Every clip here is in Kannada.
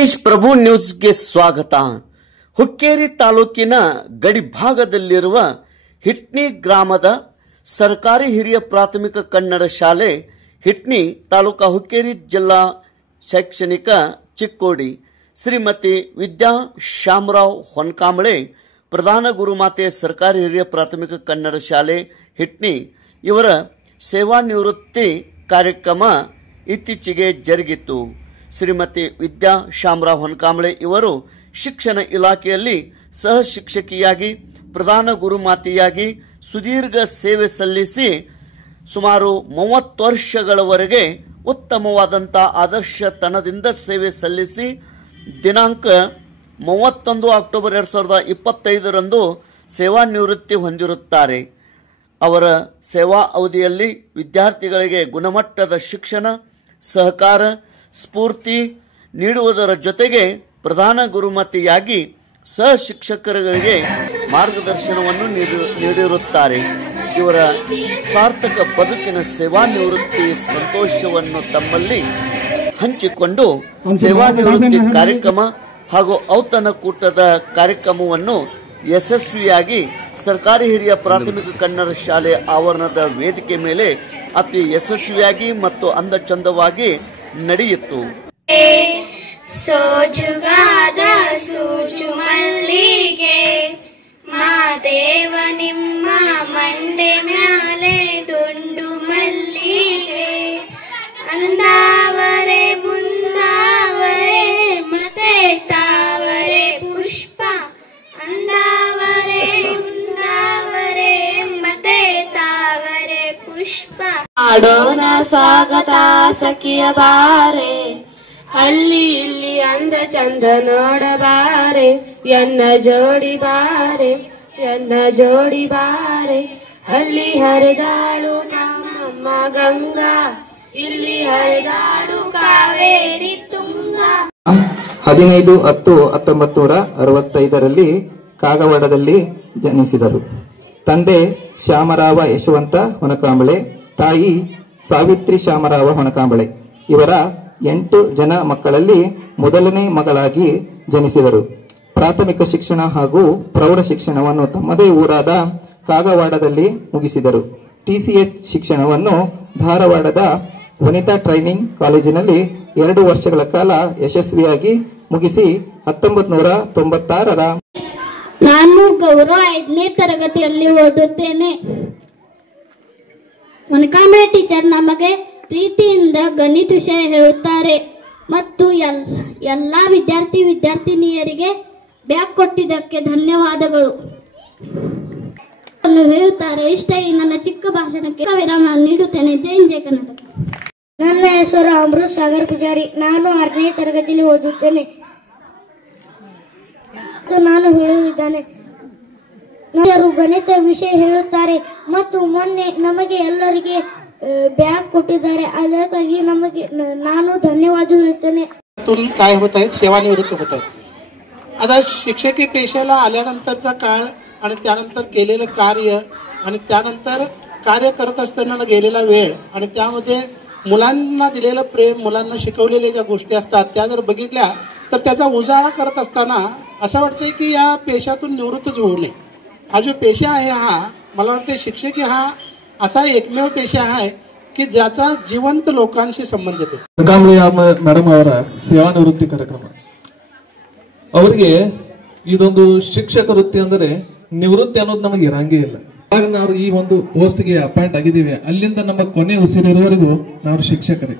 ಮಹೇಶ್ ಪ್ರಭು ನ್ಯೂಸ್ಗೆ ಸ್ವಾಗತ. ಹುಕ್ಕೇರಿ ತಾಲೂಕಿನ ಗಡಿಭಾಗದಲ್ಲಿರುವ ಹಿಟ್ನಿ ಗ್ರಾಮದ ಸರ್ಕಾರಿ ಹಿರಿಯ ಪ್ರಾಥಮಿಕ ಕನ್ನಡ ಶಾಲೆ ಹಿಟ್ನಿ ತಾಲೂಕಾ ಹುಕ್ಕೇರಿ ಜಿಲ್ಲಾ ಶೈಕ್ಷಣಿಕ ಚಿಕ್ಕೋಡಿ ಶ್ರೀಮತಿ ವಿದ್ಯಾ ಶಾಮರಾವ್ ಹೊನ್ಕಾಂಬಳೆ ಪ್ರಧಾನ ಗುರುಮಾತೆ ಸರ್ಕಾರಿ ಹಿರಿಯ ಪ್ರಾಥಮಿಕ ಕನ್ನಡ ಶಾಲೆ ಹಿಟ್ನಿ ಇವರ ಸೇವಾ ನಿವೃತ್ತಿ ಕಾರ್ಯಕ್ರಮ ಇತ್ತೀಚೆಗೆ ಜರುಗಿತು. ಶ್ರೀಮತಿ ವಿದ್ಯಾ ಶಾಮರಾವ್ ಹೊನ್ಕಾಂಬಳೆ ಇವರು ಶಿಕ್ಷಣ ಇಲಾಖೆಯಲ್ಲಿ ಸಹ ಶಿಕ್ಷಕಿಯಾಗಿ ಪ್ರಧಾನ ಗುರುಮಾತೆಯಾಗಿ ಸುದೀರ್ಘ ಸೇವೆ ಸಲ್ಲಿಸಿ ಸುಮಾರು 30 ವರ್ಷಗಳವರೆಗೆ ಉತ್ತಮವಾದಂಥ ಆದರ್ಶತನದಿಂದ ಸೇವೆ ಸಲ್ಲಿಸಿ ದಿನಾಂಕ 31 ಅಕ್ಟೋಬರ್ 2025ರಂದು ಸೇವಾ ನಿವೃತ್ತಿ ಹೊಂದಿರುತ್ತಾರೆ. ಅವರ ಸೇವಾ ಅವಧಿಯಲ್ಲಿ ವಿದ್ಯಾರ್ಥಿಗಳಿಗೆ ಗುಣಮಟ್ಟದ ಶಿಕ್ಷಣ, ಸಹಕಾರ, ಸ್ಫೂರ್ತಿ ನೀಡುವುದರ ಜೊತೆಗೆ ಪ್ರಧಾನ ಗುರುಮತಿಯಾಗಿ ಸಹ ಶಿಕ್ಷಕರಿಗೆ ಮಾರ್ಗದರ್ಶನವನ್ನು ನೀಡಿರುತ್ತಾರೆ. ಇವರ ಸಾರ್ಥಕ ಬದುಕಿನ ಸೇವಾ ನಿವೃತ್ತಿ ಸಂತೋಷವನ್ನು ತಮ್ಮಲ್ಲಿ ಹಂಚಿಕೊಂಡು ಸೇವಾ ನಿವೃತ್ತಿ ಕಾರ್ಯಕ್ರಮ ಹಾಗೂ ಔತಣಕೂಟದ ಕಾರ್ಯಕ್ರಮವನ್ನು ಯಶಸ್ವಿಯಾಗಿ ಸರ್ಕಾರಿ ಹಿರಿಯ ಪ್ರಾಥಮಿಕ ಕನ್ನಡ ಶಾಲೆ ಆವರಣದ ವೇದಿಕೆ ಮೇಲೆ ಅತಿ ಯಶಸ್ವಿಯಾಗಿ ಮತ್ತು ಅಂದಚಂದವಾಗಿ ನಡೆಯಿತು. ಸೋಜುಗಾದ ಸೂಜು ಮಲ್ಲಿಗೆ ಮಾದೇವ ನಿಮ್ಮ ಮಂಡೆ ಮ್ಯಾಲೆ ದುಂಡು ಮಲ್ಲಿಗೆ ಅಂದಾವರೆ ಮುಂದಾವರೆ ಮತ್ತೆ ತಾವರೆ ಪುಷ್ಪ ಅಂದಾವರೆ ಮುಂದಾವರೆ ಮತ್ತೆ ತಾವರೆ ಪುಷ್ಪ ಆಡೋಣ ಸ್ವಾಗತ ಸಖಿಯ ಬಾರೆ ಅಲ್ಲಿ ಇಲ್ಲಿ ಅಂದ ಚಂದ ನೋಡಬಾರೆ ಎನ್ನ ಜೋಡಿ ಬಾರೆ ಎನ್ನ ಜೋಡಿ ಬಾರೆ ಅಲ್ಲಿ ಹರಿದಾಳು ನಮ್ಮಮ್ಮ ಗಂಗಾ ಇಲ್ಲಿ ಹರಿದಾಳು ಕಾವೇರಿ ತುಂಗಾ. 15/10/1965ರಲ್ಲಿ ಕಾಗವಾಡದಲ್ಲಿ ಜನಿಸಿದರು. ತಂದೆ ಶ್ಯಾಮರಾವ ಯಶವಂತ ಹೊನಕಾಂಬಳೆ, ತಾಯಿ ಸಾವಿತ್ರಿ ಶಾಮರಾವ ಹೊನಕಾಂಬಳೆ. ಇವರ 8 ಜನ ಮಕ್ಕಳಲ್ಲಿ ಮೊದಲನೇ ಮಗಳಾಗಿ ಜನಿಸಿದರು. ಪ್ರಾಥಮಿಕ ಶಿಕ್ಷಣ ಹಾಗೂ ಪ್ರೌಢ ಶಿಕ್ಷಣವನ್ನು ತಮ್ಮದೇ ಊರಾದ ಕಾಗವಾಡದಲ್ಲಿ ಮುಗಿಸಿದರು. TCH ಶಿಕ್ಷಣವನ್ನು ಧಾರವಾಡದ ವನಿತಾ ಟ್ರೈನಿಂಗ್ ಕಾಲೇಜಿನಲ್ಲಿ 2 ವರ್ಷಗಳ ಕಾಲ ಯಶಸ್ವಿಯಾಗಿ ಮುಗಿಸಿ 1996ರ ನಾನು ಗೌರವ 5ನೇ ತರಗತಿಯಲ್ಲಿ ಓದುತ್ತೇನೆ. ಹೊನಕಾಂಬಳೆ ಟೀಚರ್ ನಮಗೆ ಪ್ರೀತಿಯಿಂದ ಗಣಿತ ವಿಷಯ ಹೇಳುತ್ತಾರೆ ಮತ್ತು ಎಲ್ಲಾ ವಿದ್ಯಾರ್ಥಿನಿಯರಿಗೆ ಬ್ಯಾಗ್ ಕೊಟ್ಟಿದ್ದಕ್ಕೆ ಧನ್ಯವಾದಗಳು ಹೇಳುತ್ತಾರೆ. ಇಷ್ಟ ಈ ನನ್ನ ಚಿಕ್ಕ ಭಾಷಣಕ್ಕೆ ವಿರಾಮ ನೀಡುತ್ತೇನೆ. ಜೈ ಜೈ ಕರ್ನಾಟಕ. ನನ್ನ ಹೆಸರು ಅಮೃತ್ ಸಾಗರ್ ಪೂಜಾರಿ. ನಾನು 6ನೇ ತರಗತಿಯಲ್ಲಿ ಓದುತ್ತೇನೆ. ನಾನು ಹೇಳುತ್ತಿದ್ದೇನೆ, ಗಣಿತ ವಿಷಯ ಹೇಳುತ್ತಾರೆ ಮತ್ತು ಮೊನ್ನೆ ನಮಗೆ ಎಲ್ಲರಿಗೆ ब्याग ಕೊಟ್ಟಿದ್ದಾರೆ. ಅದಕ್ಕಾಗಿ ನಮಗೆ ನಾನು ಧन्यवाद ಹೇಳುತ್ತೇನೆ. काय होत आहेत, सेवानिवृत्त होत आहेत. आता शिक्षकी पेशाला आल्यानंतरचा काळ आणि त्यानंतर केलेलं कार्य आणि त्यानंतर कार्य करत असताना गेलेला वेळ आणि त्यामध्ये मुलांना दिलेलं प्रेम, मुलांना शिकवलेल्या ज्या गोष्टी असतात त्या जर बघितल्या तर त्याचा उजाळा करत असताना असं वाटतंय की या पेशातून निवृत्तच होऊ नये. हा जो पेशा आहे हा मला वाटते शिक्षकी हा असा एकमेव पेशा आहे की ज्याचा जिवंत लोकांशी संबंध येतो. ಮೇಡಮ್ ಅವರ ಸೇವಾ ನಿವೃತ್ತಿ ಕಾರ್ಯಕ್ರಮ ಅವರಿಗೆ ಇದೊಂದು ಶಿಕ್ಷಕ ವೃತ್ತಿ ಅಂದರೆ ನಿವೃತ್ತಿ ಅನ್ನೋದು ನಮಗೆ ಇರಂಗೇ ಇಲ್ಲ. ಆಗ ನಾವು ಈ ಒಂದು ಪೋಸ್ಟ್ಗೆ ಅಪಾಯಿಂಟ್ ಆಗಿದ್ದೀವಿ, ಅಲ್ಲಿಂದ ನಮ್ಮ ಕೊನೆ ಉಸಿರಿರುವವರೆಗೂ ನಾವು ಶಿಕ್ಷಕರೇ.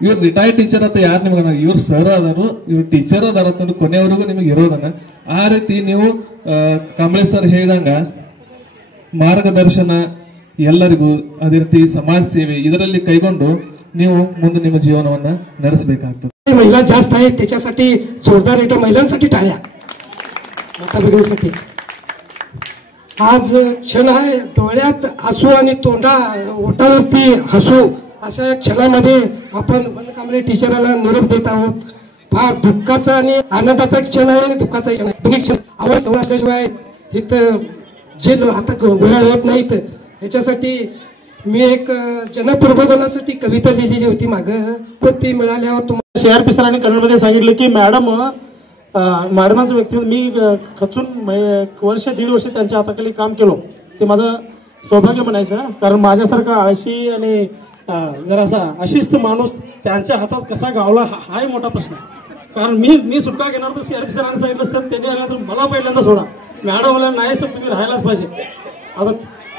ಇವ್ರು ರಿಟೈರ್ಡ್ ಟೀಚರ್ ಅಂತ ಯಾರು ನಿಮಗೆ ಇವ್ರು ಸರ್ ಅದಾರು, ಇವ್ರು ಟೀಚರ್ ಅದಾರ ಅಂತ ಕೊನೆಯವರೆಗೂ ನಿಮಗೆ ಇರೋದನ್ನ ಆ ರೀತಿ ನೀವು ಕಾಂಬಳೆ ಸರ್ ಹೇಳಿದಂಗ ಮಾರ್ಗದರ್ಶನ ಎಲ್ಲರಿಗೂ ಅದೇ ರೀತಿ समाज ಸೇವೆ ಇದರಲ್ಲಿ ಕೈಗೊಂಡು ನೀವು ಮುಂದೆ ನಿಮ್ಮ ಜೀವನವನ್ನ ನಡೆಸಬೇಕಾಗ್ತದೆ. महिला जास्त आहेत त्याच्यासाठी जोरदार एकदा महिलांसाठी टाळ्या. माता भगिनीसाठी आज क्षण आहे, डोळ्यात हसू आणि ओठावरती हसू अशा क्षणामध्ये आपण वनकांबळे टीचराला निरोप देत आहोत. फार दुःखाचा आणि आनंदाचा क्षण आहे आणि दुःखाचा क्षण आहे. दोन्ही क्षण आवड सवय असल्याशिवाय इथं जे आता गोळ्या होत नाहीत. याच्यासाठी मी एक जनप्रबोधनासाठी कविता लिहिलेली होती मागं, पण ती मिळाल्यावर तुम्हाला CRP सरांनी कन्नडमध्ये सांगितलं की मॅडमांचं व्यक्ती मी खचून वर्ष दीड वर्ष त्यांच्या हाताखाली काम केलो. ते माझं सौभाग्य म्हणायचं, कारण माझ्यासारखा आळशी आणि जरासा अशिस्त माणूस त्यांच्या हातात कसा गावला हाही मोठा प्रश्न आहे. कारण मी सुटका घेणार तर CRP सरांनी सांगितलं सर त्यांनी आला तर मला पहिल्यांदा सोडा. मॅडम मला नाही सर तुम्ही राहायलाच पाहिजे. आता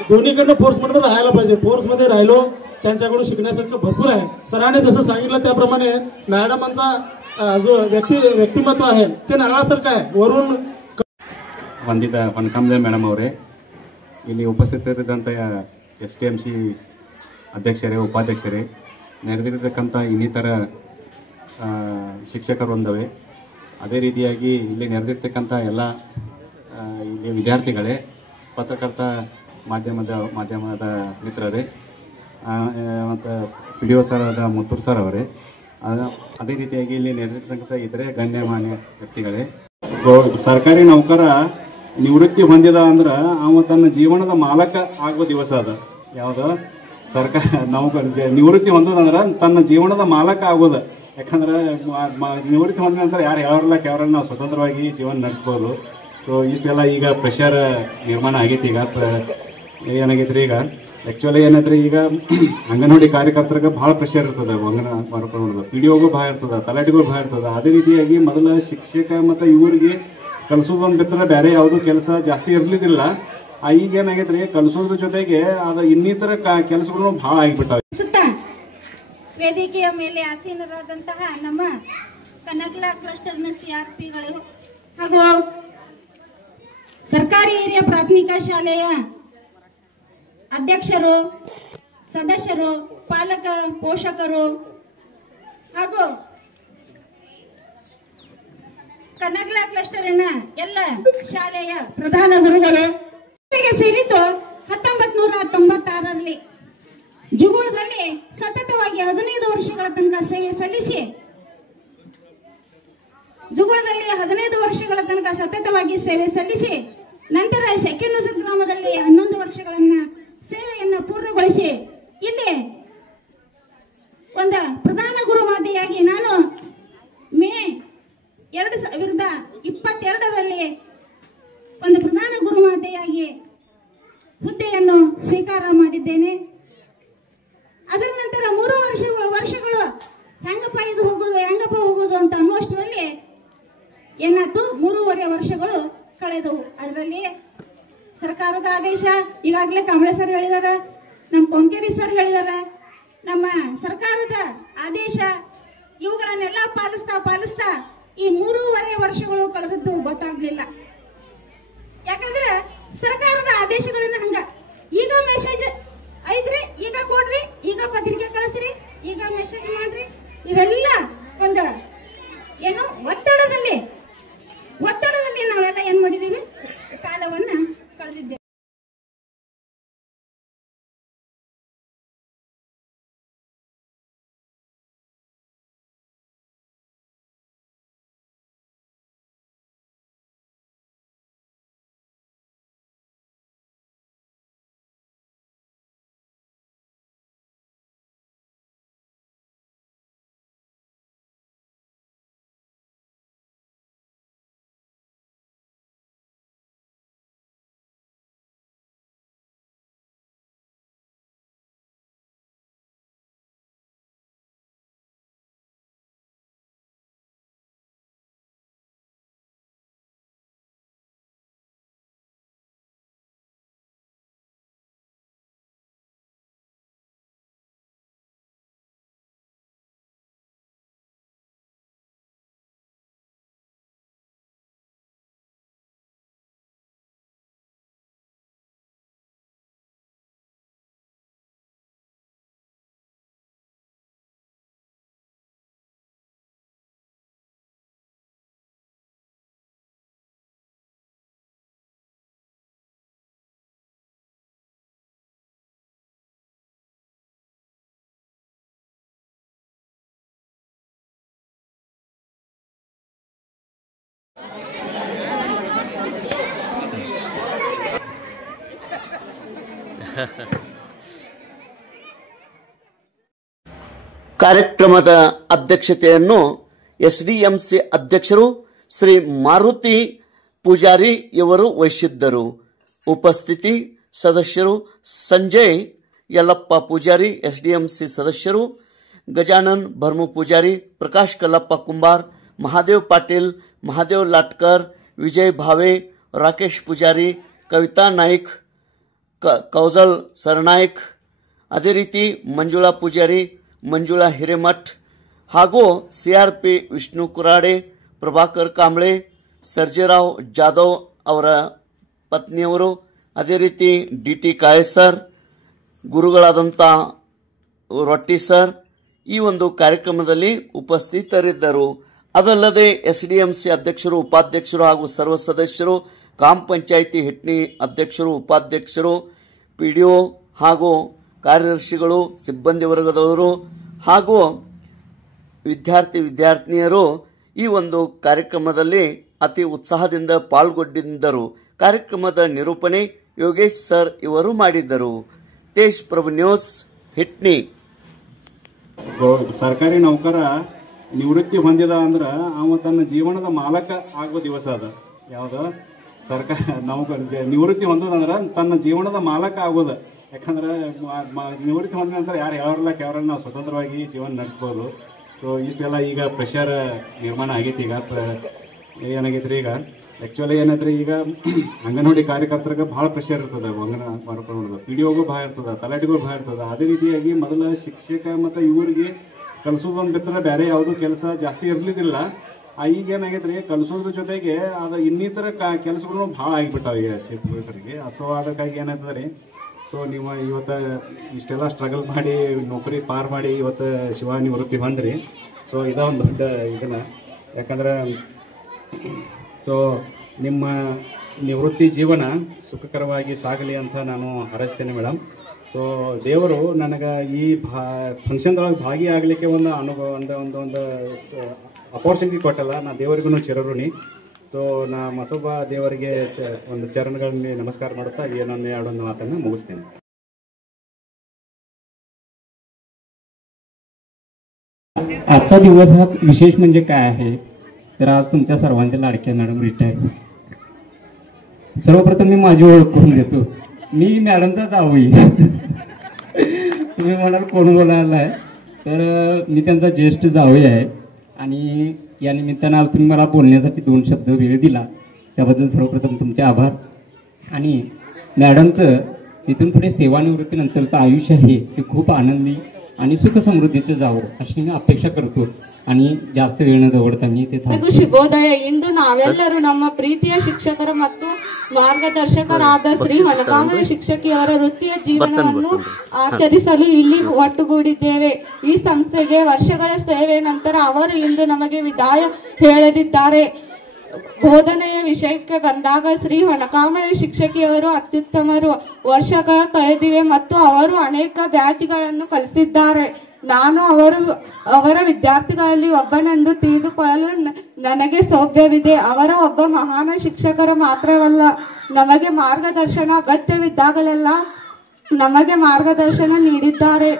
दोन्हीकडनं फोर्समध्ये राहायला पाहिजे. फोर्समध्ये राहिलो, त्यांच्याकडून शिकण्यासारखं भरपूर आहे. सरांनी जसं सांगितलं त्याप्रमाणे मॅडमांचा जो व्यक्तिमत्व आहे ते नारळासारखं आहे. वरून ವಂದಿತ ಹೊನಕಾಂಬಳೆ ಮೇಡಮ್ ಅವರೇ, ಇಲ್ಲಿ ಉಪಸ್ಥಿತರಿದ್ದಂಥ STMC ಅಧ್ಯಕ್ಷರೇ, ಉಪಾಧ್ಯಕ್ಷರೇ, ನೆರೆದಿರತಕ್ಕಂಥ ಇನ್ನಿತರ ಶಿಕ್ಷಕರು ಒಂದವೆ, ಅದೇ ರೀತಿಯಾಗಿ ಇಲ್ಲಿ ನೆರೆದಿರ್ತಕ್ಕಂಥ ಎಲ್ಲ ಇಲ್ಲಿ ವಿದ್ಯಾರ್ಥಿಗಳೇ, ಪತ್ರಕರ್ತ ಮಾಧ್ಯಮದ ಮಿತ್ರರೇ, ಮತ್ತು PDO ಸರ್ ಆದ ಮುತ್ತೂರು ಸರ್ ಅವರೇ, ಅದೇ ರೀತಿಯಾಗಿ ಇಲ್ಲಿ ನೆರೆದಿರ್ತಕ್ಕಂಥ ಇತರೆ ಗಣ್ಯಮಾನ್ಯ ವ್ಯಕ್ತಿಗಳೇ. ಸರ್ಕಾರಿ ನೌಕರ ನಿವೃತ್ತಿ ಹೊಂದಿದ ಅಂದ್ರೆ ಅವ ತನ್ನ ಜೀವನದ ಮಾಲಕ ಆಗುವ ದಿವಸ ಅದ. ಯಾವುದು ಸರ್ಕಾರ ನೌಕರ ನಿವೃತ್ತಿ ಹೊಂದದಂದ್ರೆ ತನ್ನ ಜೀವನದ ಮಾಲಕ ಆಗೋದು. ಯಾಕಂದ್ರೆ ನಿವೃತ್ತಿ ಹೊಂದಿದ ನಂತರ ಯಾರು ಹೇಳೋರಲ್ಲ ಕೇಳೋರಲ್ಲ, ನಾವು ಸ್ವತಂತ್ರವಾಗಿ ಜೀವನ ನಡೆಸ್ಬೋದು. ಸೊ ಇಷ್ಟೆಲ್ಲ ಈಗ ಪ್ರೆಷರ್ ನಿರ್ಮಾಣ ಆಗೈತಿ. ಈಗ ಏನಾಗೈತ್ರಿ, ಈಗ ಆ್ಯಕ್ಚುಲಿ ಏನೈತ್ರಿ, ಈಗ ಅಂಗನವಾಡಿ ಕಾರ್ಯಕರ್ತರಿಗೆ ಭಾಳ ಪ್ರೆಷರ್ ಇರ್ತದೆ. ಅಂಗನವಾಡಿ PDOಗೂ ಭಾಳ ಇರ್ತದೆ, ತಲಾಟಿಗೂ ಭಾಳ ಇರ್ತದೆ. ಅದೇ ರೀತಿಯಾಗಿ ಮೊದಲ ಶಿಕ್ಷಕ ಮತ್ತು ಇವರಿಗೆ ಕಲಿಸೋದೊಂದು ಬಿಟ್ಟರೆ ಬೇರೆ ಯಾವುದೂ ಕೆಲಸ ಜಾಸ್ತಿ ಇರಲಿದ್ದಿಲ್ಲ. ಈಗ ಏನಾಗೈತ್ರಿ, ಕಲಿಸೋದ್ರ ಜೊತೆಗೆ ಅದು ಇನ್ನಿತರ ಕೆಲಸಗಳು ಭಾಳ ಆಗಿಬಿಟ್ಟಾವೆ. ವೇದಿಕೆಯ ಮೇಲೆ ಆಸೀನರಾದಂತಹ ನಮ್ಮ ಕನಕಲ ಕ್ಲಸ್ಟರ್ನ CRPಗಳು ಹಾಗೂ ಸರ್ಕಾರಿ ಹಿರಿಯ ಪ್ರಾಥಮಿಕ ಶಾಲೆಯ ಅಧ್ಯಕ್ಷರು, ಸದಸ್ಯರು, ಪಾಲಕ ಪೋಷಕರು ಹಾಗೂ ಕನಕಲ ಕ್ಲಸ್ಟರಿನ ಎಲ್ಲ ಶಾಲೆಯ ಪ್ರಧಾನ ಗುರುಗಳು ಸೇರಿದ್ದು 1996ರಲ್ಲಿ ಜುಗೂಳದಲ್ಲಿ ಸತತವಾಗಿ 15 ವರ್ಷಗಳ ತನಕ ಸೇವೆ ಸಲ್ಲಿಸಿ ಸತತವಾಗಿ ಸೇವೆ ಸಲ್ಲಿಸಿ ನಂತರ ಶೆಕೆನುಸ ಗ್ರಾಮದಲ್ಲಿ 11 ವರ್ಷಗಳನ್ನ ಸೇವೆಯನ್ನ ಪೂರ್ಣಗೊಳಿಸಿ ಇಲ್ಲಿ ಒಂದು ಪ್ರಧಾನ ಗುರುಮಾತೆಯಾಗಿ ನಾನು ಮೇ 2022ರಲ್ಲಿ ಒಂದು ಪ್ರಧಾನ ಗುರುಮಾತೆಯಾಗಿ ಹುದ್ದೆಯನ್ನು ಸ್ವೀಕಾರ ಮಾಡಿದ್ದೇನೆ. ಅದರ ನಂತರ 3 ವರ್ಷಗಳು ಹೆಂಗಪ್ಪ ಹೋಗೋದು ಅಂತ ಅನ್ನುವಷ್ಟರಲ್ಲಿ ಏನಾಯ್ತು, 3.5 ವರ್ಷಗಳು ಕಳೆದವು. ಅದರಲ್ಲಿ ಸರ್ಕಾರದ ಆದೇಶ ಈಗಾಗಲೇ ಕಾಂಬಳೆ ಸರ್ ಹೇಳಿದಾರ, ನಮ್ಮ ಕೊಂಕೇರಿ ಸರ್ ಹೇಳಿದಾರ, ನಮ್ಮ ಸರ್ಕಾರದ ಆದೇಶ ಇವುಗಳನ್ನೆಲ್ಲ ಪಾಲಿಸ್ತಾ ಈ 3.5 ವರ್ಷಗಳು ಕಳೆದದ್ದು ಗೊತ್ತಾಗ್ಲಿಲ್ಲ. ಯಾಕಂದ್ರೆ ಸರ್ಕಾರದ ಆದೇಶಗಳನ್ನ ಹಂಗ ಈಗ ಮೆಸೇಜ್ ಐತ್ರಿ, ಈಗ ಕೊಡ್ರಿ, ಈಗ ಪತ್ರಿಕೆ ಕಳಿಸ್ರಿ, ಈಗ ಮೆಸೇಜ್ ಮಾಡ್ರಿ, ಇವೆಲ್ಲ ಒಂದು ಏನು ಒತ್ತಡದಲ್ಲಿ ನಾವೆಲ್ಲ ಏನ್ ಮಾಡಿದೀವಿ, ಕಾಲವನ್ನ ಕಳೆದಿದ್ದೇವೆ. ಕಾರ್ಯಕ್ರಮದ ಅಧ್ಯಕ್ಷತೆಯನ್ನು ಎಸ್ಡಿಎಂಸಿ ಅಧ್ಯಕ್ಷರು ಶ್ರೀ ಮಾರುತಿ ಪೂಜಾರಿ ಇವರು ವಹಿಸಿದ್ದರು. ಉಪಸ್ಥಿತಿ ಸದಸ್ಯರು ಸಂಜಯ್ ಯಲ್ಲಪ್ಪ ಪೂಜಾರಿ ಎಸ್ಡಿಎಂಸಿ ಸದಸ್ಯರು, ಗಜಾನನ್ ಭರ್ಮು ಪೂಜಾರಿ, ಪ್ರಕಾಶ್ ಕಲ್ಲಪ್ಪ ಕುಂಬಾರ್, ಮಹಾದೇವ್ ಪಾಟೀಲ್, ಮಹಾದೇವ್ ಲಾಟ್ಕರ್, ವಿಜಯ್ ಭಾವೆ, ರಾಕೇಶ್ ಪೂಜಾರಿ, ಕವಿತಾ ನಾಯ್ಕ್, ಕೌಜಲ್ ಸರ್ನಾಯ್ಕ್, ಅದೇ ರೀತಿ ಮಂಜುಳಾ ಪೂಜಾರಿ, ಮಂಜುಳಾ ಹಿರೇಮಠ್ ಹಾಗೂ ಸಿಆರ್ಪಿ ವಿಷ್ಣು ಕುರಾಡೆ, ಪ್ರಭಾಕರ್ ಕಾಂಬ್ಳೆ, ಸರ್ಜೇರಾವ್ ಜಾಧವ್ ಅವರ ಪತ್ನಿಯವರು, ಅದೇ ರೀತಿ ಡಿಟಿ ಕಾಳೆ ಸರ್, ಗುರುಗಳಾದಂಥ ರೊಟ್ಟಿ ಸರ್ ಈ ಒಂದು ಕಾರ್ಯಕ್ರಮದಲ್ಲಿ ಉಪಸ್ಥಿತರಿದ್ದರು. ಅದಲ್ಲದೆ ಎಸ್ಡಿಎಂಸಿ ಅಧ್ಯಕ್ಷರು, ಉಪಾಧ್ಯಕ್ಷರು ಹಾಗೂ ಸರ್ವ ಸದಸ್ಯರು, ಗ್ರಾಮ ಪಂಚಾಯಿತಿ ಹಿಟ್ನಿ ಅಧ್ಯಕ್ಷರು, ಉಪಾಧ್ಯಕ್ಷರು, ಪಿಡಿಒ ಹಾಗೂ ಕಾರ್ಯದರ್ಶಿಗಳು, ಸಿಬ್ಬಂದಿ ವರ್ಗದವರು ಹಾಗೂ ವಿದ್ಯಾರ್ಥಿನಿಯರು ಈ ಒಂದು ಕಾರ್ಯಕ್ರಮದಲ್ಲಿ ಅತಿ ಉತ್ಸಾಹದಿಂದ ಪಾಲ್ಗೊಂಡಿದ್ದರು. ಕಾರ್ಯಕ್ರಮದ ನಿರೂಪಣೆ ಯೋಗೇಶ್ ಸರ್ ಇವರು ಮಾಡಿದ್ದರು. ತೇಜ್ ಪ್ರಭು ನ್ಯೂಸ್ ಹಿಟ್ನಿ. ಸರ್ಕಾರಿ ನೌಕರ ನಿವೃತ್ತಿ ಹೊಂದಿದ ಅಂದ್ರೆ ಅವ ತನ್ನ ಜೀವನದ ಮಾಲಕ ಆಗುವ ದಿವಸ ಅದ. ಯಾವ್ದು ಸರ್ಕಾರ ನೌಕರ ನಿವೃತ್ತಿ ಹೊಂದೋದಂದ್ರೆ ತನ್ನ ಜೀವನದ ಮಾಲಕ ಆಗೋದು. ಯಾಕಂದ್ರೆ ನಿವೃತ್ತಿ ಹೊಂದಿದ ನಂತರ ಯಾರು ಹೇಳೋರಲ್ಲ ಕೇವಲ ನಾವು ಸ್ವತಂತ್ರವಾಗಿ ಜೀವನ ನಡೆಸ್ಬೋದು. ಸೊ ಇಷ್ಟೆಲ್ಲ ಈಗ ಪ್ರೆಷರ್ ನಿರ್ಮಾಣ ಆಗೈತಿ. ಈಗ ಏನಾಗೈತೆ ರೀ, ಈಗ ಆ್ಯಕ್ಚುಲಿ ಏನೈತ್ರಿ, ಈಗ ಅಂಗನವಾಡಿ ಕಾರ್ಯಕರ್ತರಿಗೆ ಭಾಳ ಪ್ರೆಷರ್ ಇರ್ತದೆ. ಅಂಗನವಾಡಿ ಪಿಡಿಒಗೂ ಭಾಳ ಇರ್ತದೆ, ತಲಾಟಿಗೂ ಭಾಳ ಇರ್ತದೆ. ಅದೇ ರೀತಿಯಾಗಿ ಮೊದಲ ಶಿಕ್ಷಕ ಮತ್ತು ಇವರಿಗೆ ಕಲಿಸೋದೊಂದು ಬಿಟ್ಟರೆ ಬೇರೆ ಯಾವುದೂ ಕೆಲಸ ಜಾಸ್ತಿ ಇರಲಿದ್ದಿಲ್ಲ. ಈಗ ಏನಾಗೈತೆ ರೀ, ಕಲಿಸೋದ್ರ ಜೊತೆಗೆ ಅದು ಇನ್ನಿತರ ಕೆಲಸಗಳು ಭಾಳ ಆಗಿಬಿಟ್ಟಾವ ಈಗ ಶಿಕ್ಷಕರಿಗೆ. ಸೊ ಅದಕ್ಕಾಗಿ ಏನಾಯ್ತದೆ ರೀ, ಸೊ ನೀವು ಇವತ್ತು ಇಷ್ಟೆಲ್ಲ ಸ್ಟ್ರಗಲ್ ಮಾಡಿ ನೌಕರಿ ಪಾರ್ ಮಾಡಿ ಇವತ್ತು ಶಿವ ನಿವೃತ್ತಿ ಬಂದ್ರಿ. ಸೊ ಇದೊಂದು ದೊಡ್ಡ ಇದನ್ನು, ಯಾಕಂದ್ರೆ ಸೊ ನಿಮ್ಮ ನಿವೃತ್ತಿ ಜೀವನ ಸುಖಕರವಾಗಿ ಸಾಗಲಿ ಅಂತ ನಾನು ಹಾರೈಸ್ತೇನೆ ಮೇಡಮ್. ಸೊ ದೇವರು ನನಗೆ ಈ ಫಂಕ್ಷನ್ದೊಳಗೆ ಭಾಗಿಯಾಗಲಿಕ್ಕೆ ಒಂದು ಅನುಭವ ಒಂದು ಅಪರ್ಚುನಿಟಿ ಕೊಟ್ಟಲ್ಲ. ನಾ ದೇವರಿಗೂ ಚಿರಋಣಿ. ಸೊ ನಾ ಮಸೂಬ ದೇವರಿಗೆ ಒಂದು ಚರಣಗಳಲ್ಲಿ नमस्कार ಮಾಡುತ್ತಾ ಏನೊಂದು ಎರಡೊಂದು ಮಾತನ್ನು ಮುಗಿಸ್ತೇನೆ. आजचा दिवस हा विशेष म्हणजे काय आहे तर आज तुमच्या सर्वांच्या लाडक्या मॅडम रिटायर. सर्वप्रथम मी माझी ओळख करून देतो. मी मॅडमचा जावई. तुम्ही म्हणाल कोण बोलायला आहे, तर मी त्यांचा ज्येष्ठ जावई आहे. आणि या निमित्तानं आज तुम्ही मला बोलण्यासाठी 2 शब्द वेळ दिला त्याबद्दल सर्वप्रथम तुमचे आभार. आणि मॅडमचं इथून पुढे सेवानिवृत्तीनंतरचं आयुष्य आहे ते खूप आनंदी आणि सुख समृद्धीचं जावं अशी मी अपेक्षा करतो. आणि जास्त वेळ न दवडता मी ते ಶುಭೋದಯ. ಇಂದು ನಾವೆಲ್ಲರೂ ನಮ್ಮ ಪ್ರೀತಿಯ ಶಿಕ್ಷಕರ ಮತ್ತು ಮಾರ್ಗದರ್ಶಕರಾದ ಶ್ರೀ ಹೊನಕಾಂಬಳೆ ಶಿಕ್ಷಕಿಯವರ ವೃತ್ತಿಯ ಜೀವನವನ್ನು ಆಚರಿಸಲು ಇಲ್ಲಿ ಒಟ್ಟುಗೂಡಿದ್ದೇವೆ. ಈ ಸಂಸ್ಥೆಗೆ ವರ್ಷಗಳ ಸೇವೆ ನಂತರ ಅವರು ಇಂದು ನಮಗೆ ವಿದಾಯ ಹೇಳಲಿದ್ದಾರೆ. ಬೋಧನೆಯ ವಿಷಯಕ್ಕೆ ಬಂದಾಗ ಶ್ರೀ ಹೊನಕಾಂಬಳೆ ಶಿಕ್ಷಕಿಯವರು ಅತ್ಯುತ್ತಮರು. ವರ್ಷಗಳ ಕಳೆದಿವೆ ಮತ್ತು ಅವರು ಅನೇಕ ಬ್ಯಾಚ್ಗಳನ್ನು ಕಲಿಸಿದ್ದಾರೆ. ನಾನು ಅವರ ವಿದ್ಯಾರ್ಥಿಗಳಲ್ಲಿ ಒಬ್ಬನೆಂದು ತಿಳಿದುಕೊಳ್ಳಲು ನನಗೆ ಸೌಭಾಗ್ಯವಿದೆ. ಅವರ ಒಬ್ಬ ಮಹಾನ್ ಶಿಕ್ಷಕರು ಮಾತ್ರವಲ್ಲ, ನಮಗೆ ಮಾರ್ಗದರ್ಶನ ಅಗತ್ಯವಿದ್ದಾಗಲೆಲ್ಲ ನಮಗೆ ಮಾರ್ಗದರ್ಶನ ನೀಡಿದ್ದಾರೆ.